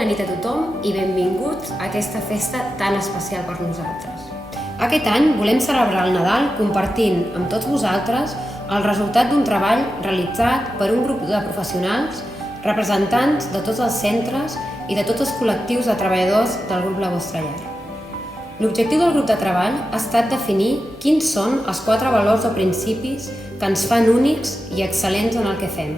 bona nit a tothom i benvinguts a aquesta festa tan especial per nosaltres. Aquest any volem celebrar el Nadal compartint amb tots vosaltres el resultat d'un treball realitzat per un grup de professionals, representants de tots els centres i de tots els col·lectius de treballadors del grup La Vostra Llar. L'objectiu del grup de treball ha estat definir quins són els 4 valors o principis que ens fan únics i excel·lents en el que fem.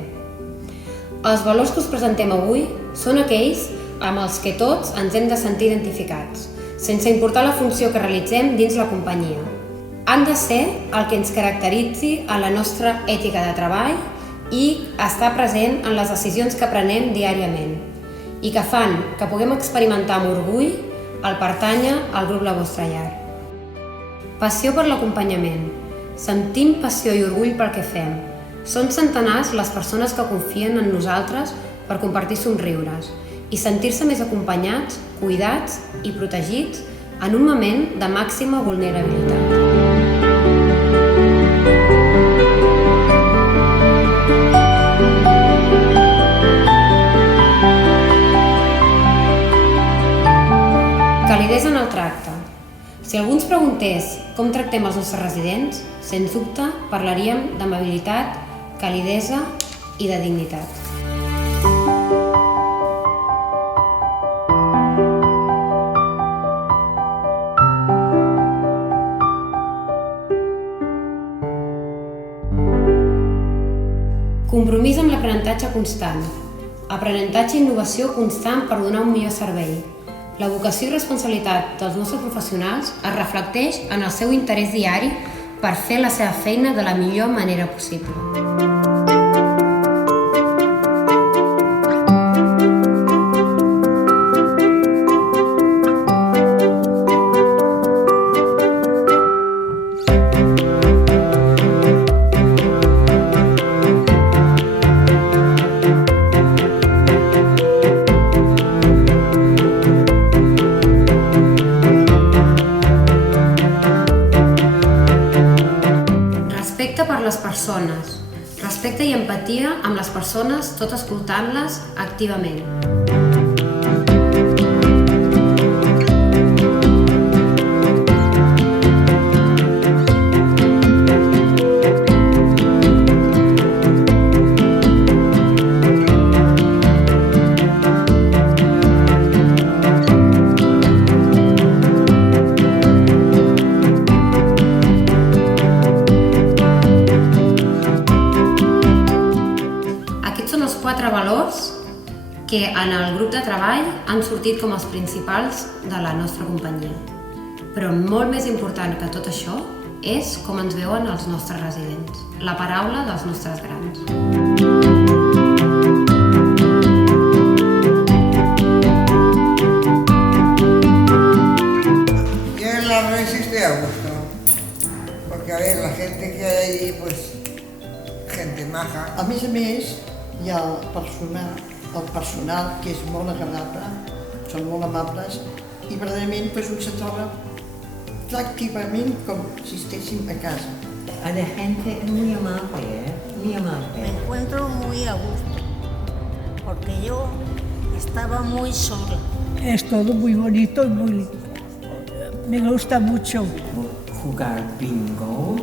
Els valors que us presentem avui són aquells amb els que tots ens hem de sentir identificats, sense importar la funció que realitzem dins la companyia. Han de ser el que ens caracteritzi en la nostra ètica de treball i estar present en les decisions que prenem diàriament i que fan que puguem experimentar amb orgull el pertànyer al grup La Vostra Llar. Passió per l'acompanyament. Sentim passió i orgull pel que fem. Són centenars les persones que confien en nosaltres per compartir somriures i sentir-se més acompanyats, cuidats i protegits en un moment de màxima vulnerabilitat. Calidesa en el tracte. Si algú ens preguntés com tractem els nostres residents, sens dubte parlaríem d'amabilitat, calidesa i de dignitat. Compromís amb l'aprenentatge constant. Aprenentatge i innovació constant per donar un millor servei. La vocació i responsabilitat dels nostres professionals es reflecteix en el seu interès diari per fer la seva feina de la millor manera possible. Respecte per les persones. Respecte i empatia amb les persones, tot escoltant-les activament. Són els 4 valors que en el grup de treball han sortit com els principals de la nostra companyia. Però molt més important que tot això és com ens veuen els nostres residents, la paraula dels nostres grans. Yo en la red estoy a gusto, porque a ver, la gente que hay allí, pues, gente maja. A més, hi ha el personal que és molt agradable, són molt amables i verdaderament un se troba pràcticament com si estéssim a casa. La gente es muy amable, muy amable. Me encuentro muy a gusto, porque yo estaba muy sola. Es todo muy bonito y me gusta mucho. Jugar bingo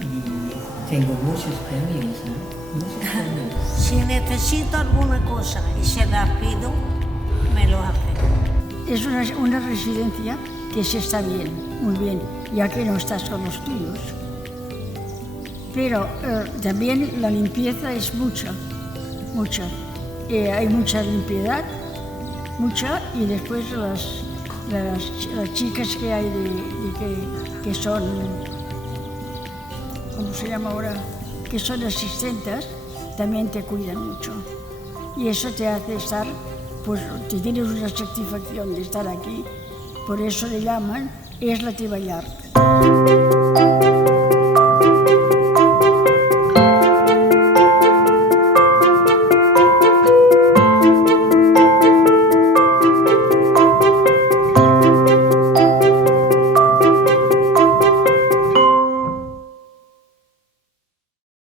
y tengo muchos premios, muchos premios. Si necesito alguna cosa y se la pido, me lo hace. Es una residencia que se está bien, muy bien, ya que no estás con los tuyos. Pero también la limpieza es mucha. Hay mucha limpieza, y después las chicas que hay que son, ¿cómo se llama ahora? Que son asistentes, también te cuidan mucho. Y eso te hace estar, pues te tienes una satisfacción de estar aquí. Por eso le llaman, es la teva llar.